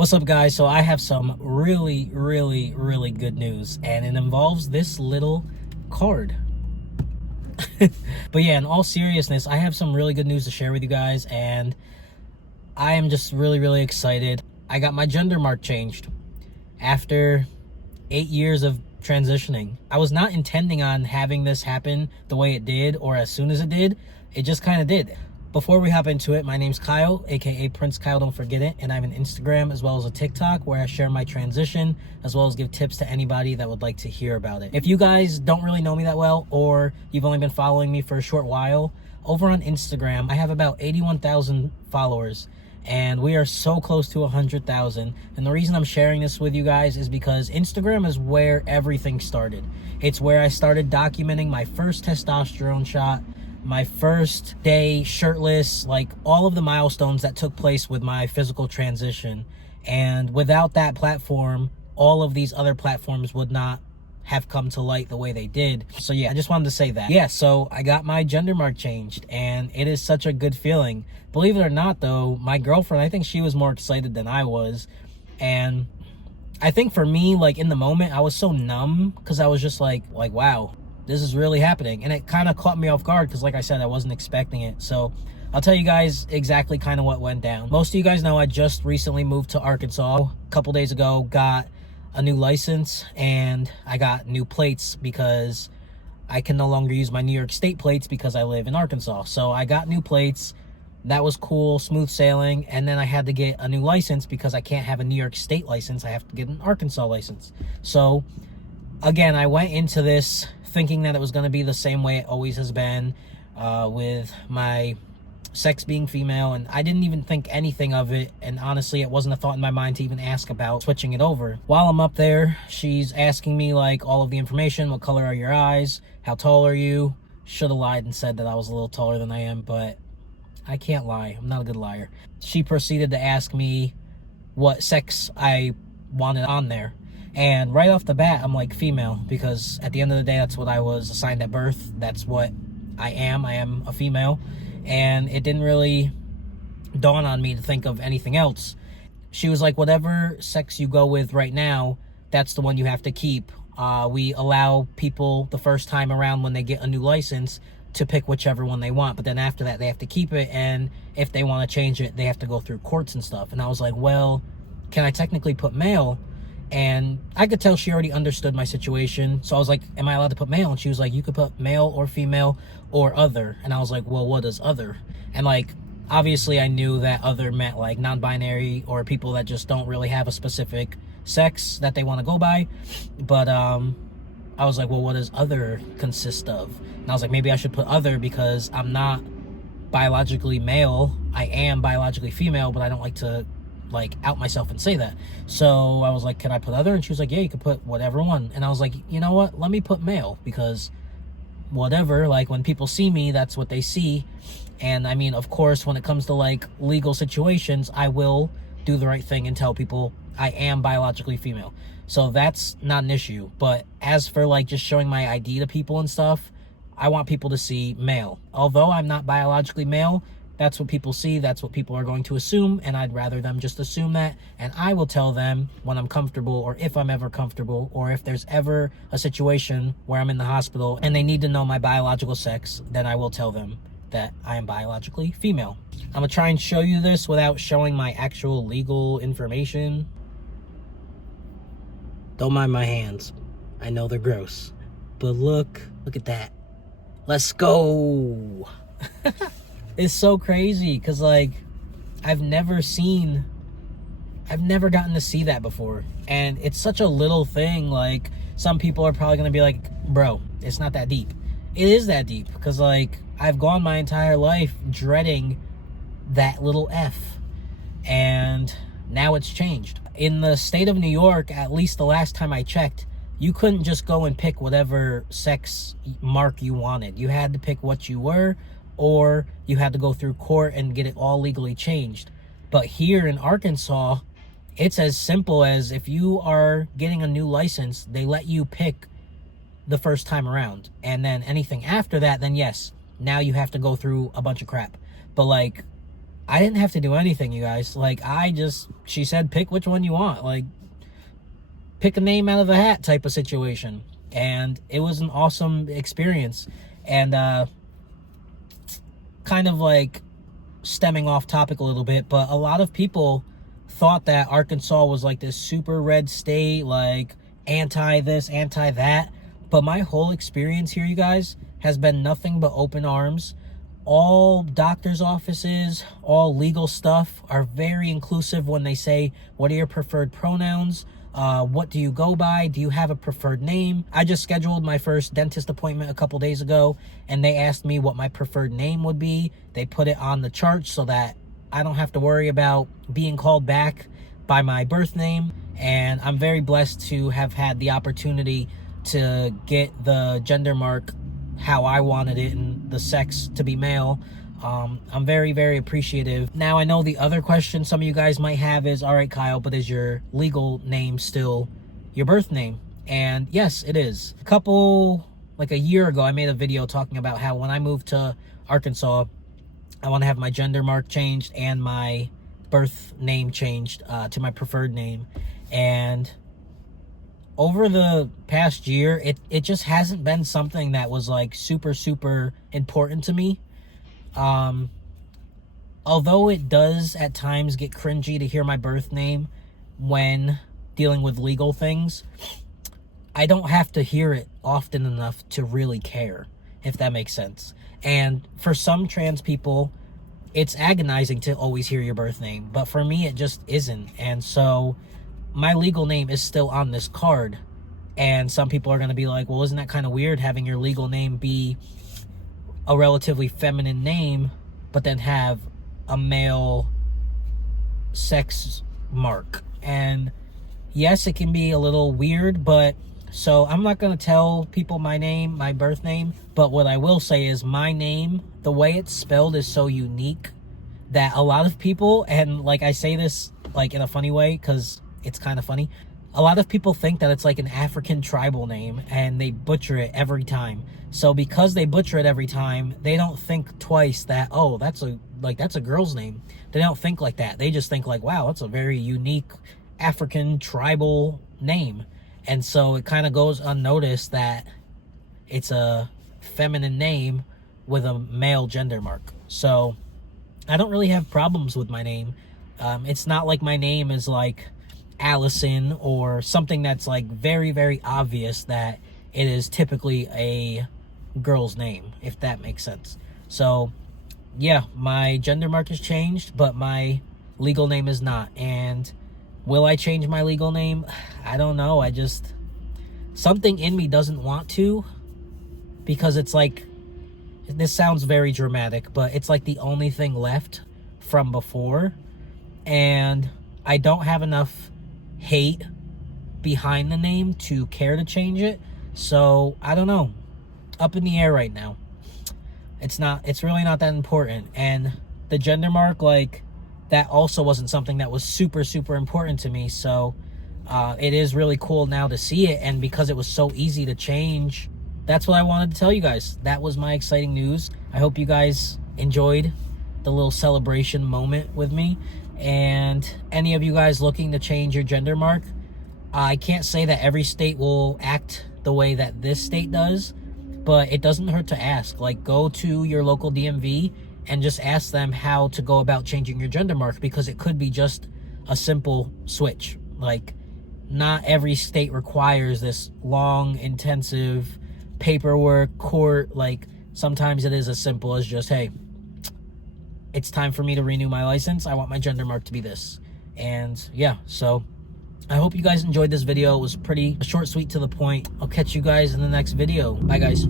What's up, guys? So I have some really good news, and it involves this little card. But yeah, in all seriousness, I have some really good news to share with you guys, and I am just really excited. I got my gender mark changed after 8 years of transitioning. I was not intending on having this happen the way it did or as soon as it did. It just kind of did. Before we hop into it, my name's Kyle, aka Prince Kyle, don't forget it, and I have an Instagram as well as a TikTok where I share my transition as well as give tips to anybody that would like to hear about it. If you guys don't really know me that well, or you've only been following me for a short while, over on Instagram I have about 81,000 followers, and we are so close to 100,000. And the reason I'm sharing this with you guys is because Instagram is where everything started. It's where I started documenting my first testosterone shot, my first day shirtless, like all of the milestones that took place with my physical transition. And without that platform, all of these other platforms would not have come to light the way they did. So yeah, I just wanted to say that. Yeah, so I got my gender mark changed, and it is such a good feeling. Believe it or not though, my girlfriend, I think she was more excited than I was. And I think for me, like in the moment, I was so numb because I was just like wow, this is really happening. And it kind of caught me off guard because, like I said, I wasn't expecting it. So I'll tell you guys exactly kind of what went down. Most of you guys know I just recently moved to Arkansas a couple days ago, got a new license, and I got new plates because I can no longer use my New York State plates because I live in Arkansas. So I got new plates. That was cool, smooth sailing. And then I had to get a new license because I can't have a New York State license. I have to get an Arkansas license. So again, I went into this thinking that it was going to be the same way it always has been, with my sex being female, and I didn't even think anything of it. And honestly, it wasn't a thought in my mind to even ask about switching it over. While I'm up there, she's asking me like all of the information. What color are your eyes? How tall are you? Should have lied and said that I was a little taller than I am, but I can't lie. I'm not a good liar. She proceeded to ask me what sex I wanted on there. And right off the bat, I'm like female, because at the end of the day, that's what I was assigned at birth. That's what I am. I am a female. And it didn't really dawn on me to think of anything else. She was like, whatever sex you go with right now, that's the one you have to keep. We allow people the first time around when they get a new license to pick whichever one they want. But then after that, they have to keep it. And if they want to change it, they have to go through courts and stuff. And I was like, well, can I technically put male? And I could tell she already understood my situation. So I was like, am I allowed to put male? And she was like, you could put male or female or other. And I was like, well, what is other? And like, obviously I knew that other meant like non-binary or people that just don't really have a specific sex that they want to go by. But I was like, well, what does other consist of? And I was like, maybe I should put other because I'm not biologically male. I am biologically female, but I don't like to like out myself and say that. So I was like, can I put other? And she was like, yeah, you can put whatever one. And I was like, you know what, let me put male, because whatever, like when people see me, that's what they see. And I mean, of course, when it comes to like legal situations, I will do the right thing and tell people I am biologically female. So that's not an issue. But as for like just showing my ID to people and stuff, I want people to see male. Although I'm not biologically male, that's what people see, that's what people are going to assume, and I'd rather them just assume that. And I will tell them when I'm comfortable, or if I'm ever comfortable, or if there's ever a situation where I'm in the hospital and they need to know my biological sex, then I will tell them that I am biologically female. I'm gonna try and show you this without showing my actual legal information. Don't mind my hands. I know they're gross. But look at that. Let's go. It's so crazy because like I've never gotten to see that before, and it's such a little thing. Like some people are probably gonna be like, bro, it's not that deep. It is that deep, because like I've gone my entire life dreading that little F, and now it's changed. In the state of New York, at least the last time I checked, you couldn't just go and pick whatever sex mark you wanted. You had to pick what you were, or you had to go through court and get it all legally changed. But here in Arkansas, it's as simple as if you are getting a new license, they let you pick the first time around. And then anything after that, then yes, now you have to go through a bunch of crap. But like, I didn't have to do anything, you guys. Like, she said, pick which one you want. Like, pick a name out of a hat type of situation. And it was an awesome experience. And kind of like stemming off topic a little bit, but a lot of people thought that Arkansas was like this super red state, like anti this, anti that. But my whole experience here, you guys, has been nothing but open arms. All doctor's offices, all legal stuff are very inclusive when they say, what are your preferred pronouns? What do you go by? Do you have a preferred name? I just scheduled my first dentist appointment a couple days ago, and they asked me what my preferred name would be. They put it on the chart so that I don't have to worry about being called back by my birth name. And I'm very blessed to have had the opportunity to get the gender mark how I wanted it and the sex to be male. I'm very, very appreciative. Now, I know the other question some of you guys might have is, all right, Kyle, but is your legal name still your birth name? And yes, it is. Like a year ago, I made a video talking about how when I moved to Arkansas, I want to have my gender mark changed and my birth name changed to my preferred name. And over the past year, it just hasn't been something that was like super, super important to me. Although it does at times get cringy to hear my birth name when dealing with legal things, I don't have to hear it often enough to really care, if that makes sense. And for some trans people, it's agonizing to always hear your birth name, but for me, it just isn't. And so my legal name is still on this card. And some people are going to be like, well, isn't that kind of weird having your legal name be a relatively feminine name, but then have a male sex mark? And yes, it can be a little weird, but so I'm not going to tell people my name, my birth name, but what I will say is my name, the way it's spelled is so unique that a lot of people, and like I say this like in a funny way because it's kind of funny, a lot of people think that it's like an African tribal name and they butcher it every time. So because they butcher it every time, they don't think twice that, oh, that's a girl's name. They don't think like that. They just think like, wow, that's a very unique African tribal name. And so it kind of goes unnoticed that it's a feminine name with a male gender mark. So I don't really have problems with my name. It's not like my name is like Allison or something that's like very, very obvious that it is typically a girl's name, if that makes sense. So yeah, my gender mark has changed, but my legal name is not. And will I change my legal name? I don't know. Something in me doesn't want to, because it's like, this sounds very dramatic, but it's like the only thing left from before, and I don't have enough hate behind the name to care to change it. So I don't know, up in the air right now. It's really not that important. And the gender mark, like, that also wasn't something that was super, super important to me. So it is really cool now to see it. And because it was so easy to change, that's what I wanted to tell you guys. That was my exciting news. I hope you guys enjoyed the little celebration moment with me. And any of you guys looking to change your gender mark, I can't say that every state will act the way that this state does, but it doesn't hurt to ask. Like, go to your local DMV and just ask them how to go about changing your gender mark, because it could be just a simple switch. Like, not every state requires this long, intensive paperwork, court. Like, sometimes it is as simple as just, hey, it's time for me to renew my license. I want my gender mark to be this. And yeah, so I hope you guys enjoyed this video. It was pretty short, sweet, to the point. I'll catch you guys in the next video. Bye, guys.